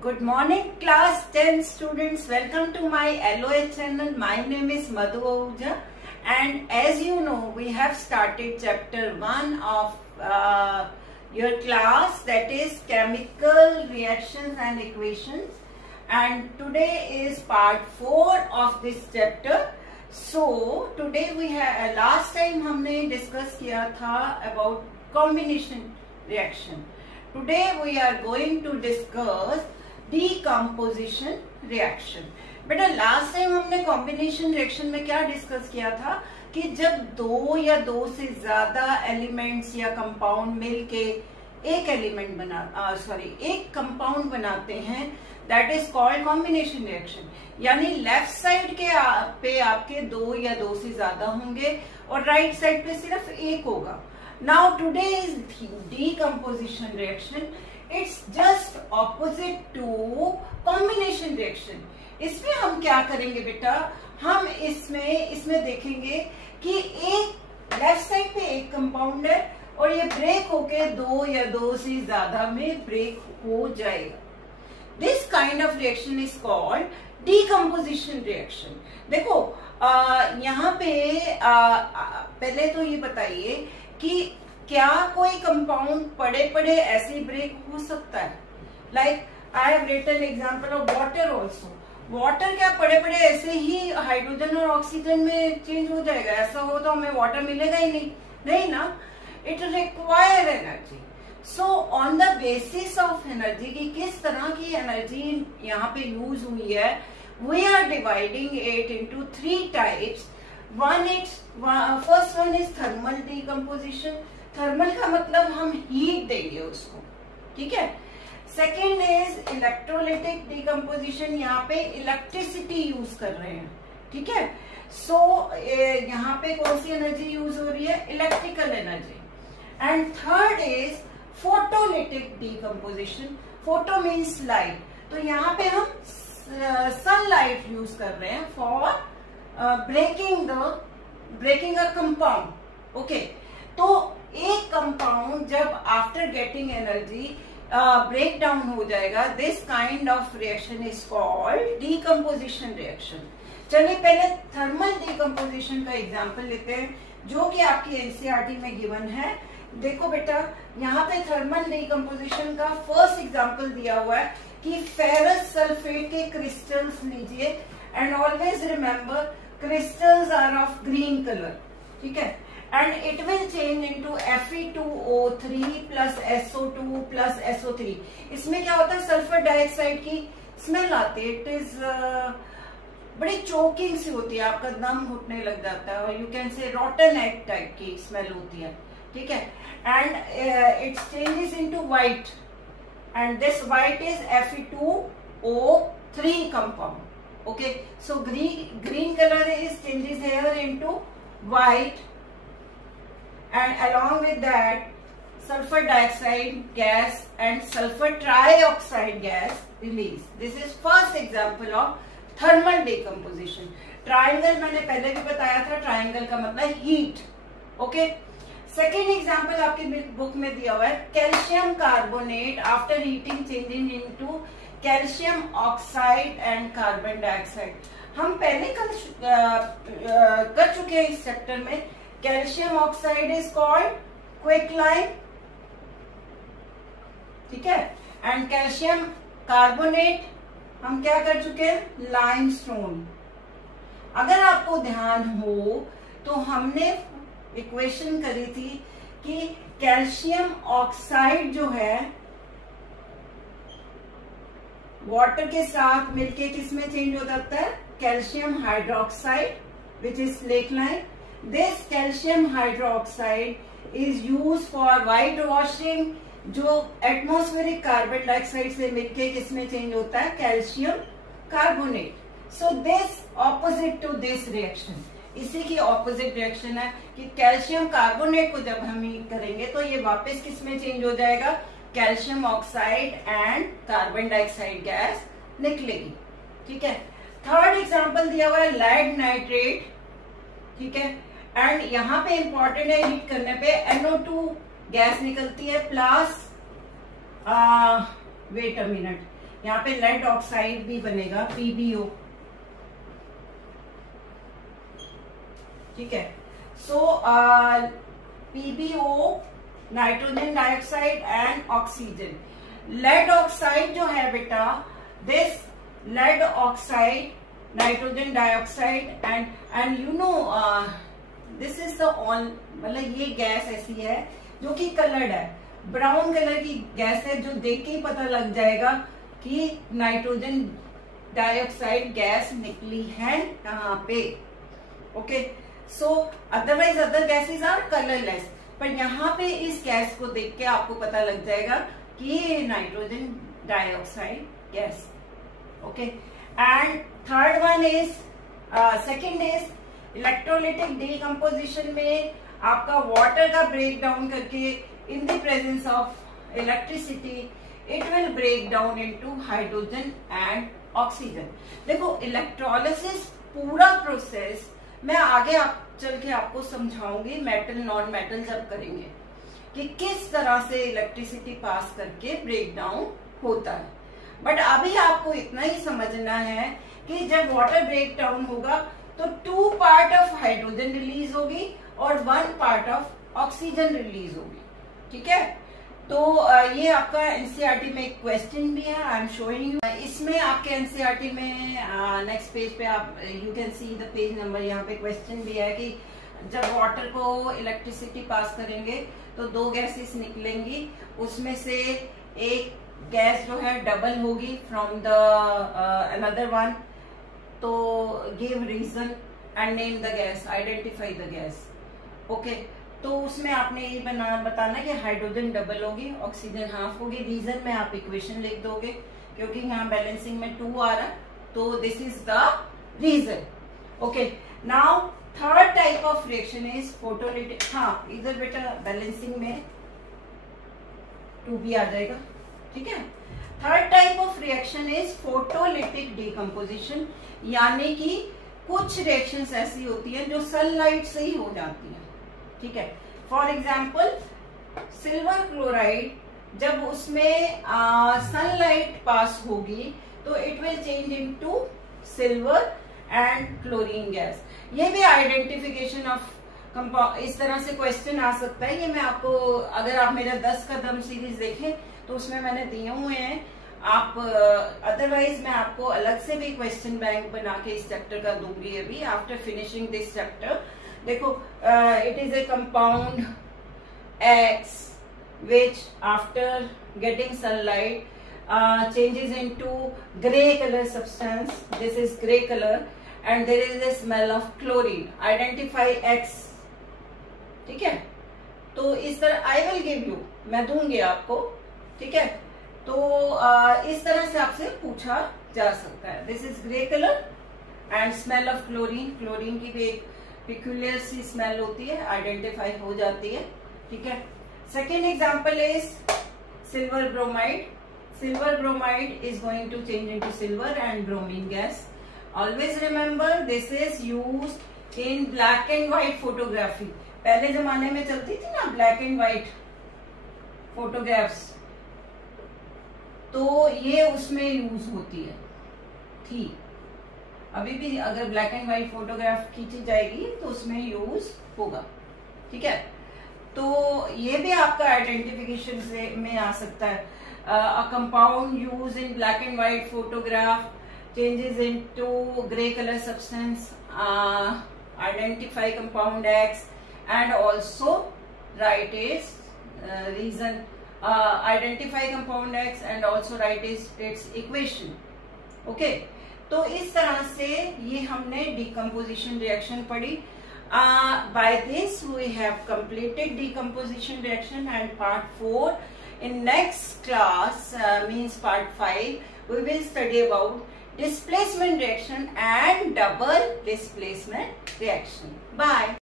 Good morning, class 10 students. Welcome to my LOA channel. My name is Madhu Ahuja, and as you know, we have started chapter 1 of your class, that is chemical reactions and equations, and today is part 4 of this chapter. So today we have, last time हमने discuss किया था about combination reaction. Today we are going to discuss decomposition reaction. बेटा last time हमने combination reaction में क्या discuss किया था कि जब दो या दो से ज्यादा एलिमेंट्स या कंपाउंड मिलके एक एलिमेंट एक कंपाउंड बनाते हैं, that is called combination reaction. यानी लेफ्ट साइड के पे आपके दो या दो से ज्यादा होंगे और राइट साइड पे सिर्फ एक होगा. Now today is decomposition reaction. It's just opposite to combination reaction. इसमें हम क्या करेंगे बेटा, हम इसमें देखेंगे कि एक लेफ्ट साइड पे एक कंपाउंड है और ये ब्रेक होके दो या दो से ज्यादा में ब्रेक हो जाएगा. This kind of reaction is called decomposition reaction. देखो यहाँ पे पहले तो ये बताइए कि क्या कोई कंपाउंड पड़े पड़े ऐसे ब्रेक हो सकता है? Like I have written example of water also. Water क्या पड़े पड़े ऐसे ही हाइड्रोजन और ऑक्सीजन में चेंज हो जाएगा? ऐसा हो तो हमें वाटर मिलेगा ही नहीं ना. It require energy. So on the basis of energy की किस तरह की एनर्जी यहाँ पे यूज हुई है, we are dividing it into 3 types. First one is thermal decomposition. Thermal का मतलब हम हीट देंगे उसको, ठीक है. Second is electrolytic decomposition. यहाँ पे इलेक्ट्रिसिटी यूज कर रहे हैं, ठीक है. सो यहाँ पे कौन सी एनर्जी यूज हो रही है? Electrical energy. And third is photolytic decomposition. Photo means light. तो यहाँ पे हम सनलाइट यूज कर रहे हैं for breaking a compound. Okay, तो एक कंपाउंड जब after getting energy break down हो जाएगा, this kind of reaction is called decomposition reaction. चलिए पहले थर्मल डिकम्पोजिशन का एग्जांपल लेते हैं जो कि आपकी एनसीईआरटी में गिवन है. देखो बेटा, यहाँ पे थर्मल डिकम्पोजिशन का फर्स्ट एग्जांपल दिया हुआ है कि फेरस सल्फेट के क्रिस्टल्स लीजिए and always remember crystals are of green colour, ठीक है. And it will change into Fe2O3 plus SO2 plus SO3. इसमें क्या होता है? सल्फर डाइऑक्साइड की स्मेल आती है. इट इज बड़ी चोकिंग सी होती है, आपका दम घुटने लग जाता है और you can say रॉटन egg type की स्मेल होती है, ठीक है. And it changes into white and this white is Fe2O3 compound. Okay, so green colour is changes here into white. And along with that, sulfur dioxide gas and sulfur trioxide gas release. This is first example of thermal decomposition. Triangle मैंने पहले भी बताया था, triangle का मतलब heat. Okay. Second example आपकी book में दिया हुआ है, calcium carbonate after heating changing into calcium oxide and carbon dioxide. हम पहले कर चुके हैं इस चैप्टर में. Calcium oxide is called quicklime, ठीक है. एंड कैल्शियम कार्बोनेट हम क्या कर चुके हैं? लाइमस्टोन. अगर आपको ध्यान हो तो हमने इक्वेशन करी थी कि कैल्शियम ऑक्साइड जो है वाटर के साथ मिलके किसमें चेंज हो जाता है? Calcium hydroxide, which is slaked lime. This calcium hydroxide is used for white washing, जो एटमॉस्फेरिक कार्बन डाइऑक्साइड से मिलके किसमें चेंज होता है? Calcium carbonate. So this opposite to this reaction, इसी की ऑपोजिट रिएक्शन है कि कैल्शियम कार्बोनेट को जब हम हीट करेंगे तो ये वापस किसमें चेंज हो जाएगा? Calcium oxide and carbon dioxide gas निकलेगी, ठीक है. थर्ड एग्जाम्पल दिया हुआ है लेड नाइट्रेट, ठीक है. एंड यहाँ पे इंपॉर्टेंट है, हीट करने पे NO2 गैस निकलती है प्लस वेट अ मिनट, यहाँ पे लेड ऑक्साइड भी बनेगा, PbO। ठीक है, so PbO, nitrogen dioxide and oxygen. Lead oxide जो है बेटा, this lead oxide, nitrogen dioxide and you know this is the on, मतलब ये गैस ऐसी है जो कि कलर्ड है, ब्राउन कलर की गैस है, जो देख के ही पता लग जाएगा कि नाइट्रोजन डाइऑक्साइड गैस निकली है कहाँ पे। Okay, so otherwise other gases are colourless, पर यहाँ पे इस गैस को देख के आपको पता लग जाएगा कि ये nitrogen dioxide gas. Okay, and third one is, second is electrolytic decomposition में आपका वाटर का ब्रेक डाउन करके in the presence of electricity it will break down into hydrogen and oxygen. देखो, इलेक्ट्रोलिसिस पूरा प्रोसेस मैं आगे चल के आपको समझाऊंगी, मेटल नॉन मेटल जब करेंगे, कि किस तरह से इलेक्ट्रिसिटी पास करके ब्रेक डाउन होता है। बट अभी आपको इतना ही समझना है कि जब वाटर ब्रेक डाउन होगा तो 2 पार्ट ऑफ हाइड्रोजन रिलीज होगी और 1 पार्ट ऑफ ऑक्सीजन रिलीज होगी। ठीक है, तो ये आपका एनसीईआरटी में एक क्वेश्चन भी है, आई एम शोइंग यू। इसमें आपके एनसीईआरटी में नेक्स्ट पेज पे आप you can see the page number, यहाँ पे क्वेश्चन भी है कि जब वाटर को इलेक्ट्रिसिटी पास करेंगे तो 2 गैसेस निकलेंगी, उसमें से एक गैस जो है डबल होगी फ्रॉम द अनदर वन, तो give reason and name the gas, identify the gas. Okay, तो उसमें आपने ये बताना कि हाइड्रोजन डबल होगी, ऑक्सीजन हाफ होगी। रीजन में आप इक्वेशन लिख दोगे, क्योंकि यहाँ बैलेंसिंग में 2 आ रहा, तो this is the reason. Okay, now third type of reaction is photolytic. हाँ, इधर बेटा बैलेंसिंग में 2 भी आ जाएगा। ठीक है, third type of reaction is photolytic decomposition, यानी कि कुछ रिएक्शंस ऐसी होती हैं जो सनलाइट से ही हो जाती हैं। ठीक है, फॉर एग्जाम्पल सिल्वर क्लोराइड, जब उसमें सनलाइट पास होगी तो it will change into silver and chlorine gas. ये भी आइडेंटिफिकेशन ऑफ कंपाउंड, इस तरह से क्वेश्चन आ सकता है। ये मैं आपको, अगर आप मेरा 10 कदम सीरीज देखें तो उसमें मैंने दिए हुए हैं आप, अदरवाइज मैं आपको अलग से भी क्वेश्चन बैंक बना के इस चैप्टर का दूंगी अभी आफ्टर फिनिशिंग दिस चैप्टर। देखो, it is a compound X which after getting sunlight changes into gray color substance. This is gray color and there is a smell of chlorine. Identify X. ठीक है, तो इस तरह I will give you, मैं दूंगी आपको। ठीक है, तो इस तरह से आपसे पूछा जा सकता है। This is grey colour and smell of chlorine. Chlorine की भी एक पिक्यूलियर सी स्मेल होती है, आइडेंटिफाई हो जाती है। ठीक है, second example is silver bromide. Silver bromide is going to change into silver and bromine gas. Always remember this is used in black and white photography. पहले जमाने में चलती थी ना ब्लैक एंड व्हाइट फोटोग्राफ्स, तो ये उसमें यूज होती है थी। अभी भी अगर ब्लैक एंड व्हाइट फोटोग्राफ खींची जाएगी तो उसमें यूज होगा। ठीक है, तो ये भी आपका आइडेंटिफिकेशन से में आ सकता है। A compound use in black and white photograph changes into gray color substance, identify compound X and also write its reason, identify compound X and also write its equation. Okay, तो इस तरह से ये हमने decomposition reaction पढ़ी। By this we have completed decomposition reaction and part 4. In next class means part 5 we will study about displacement reaction and double displacement reaction. Bye.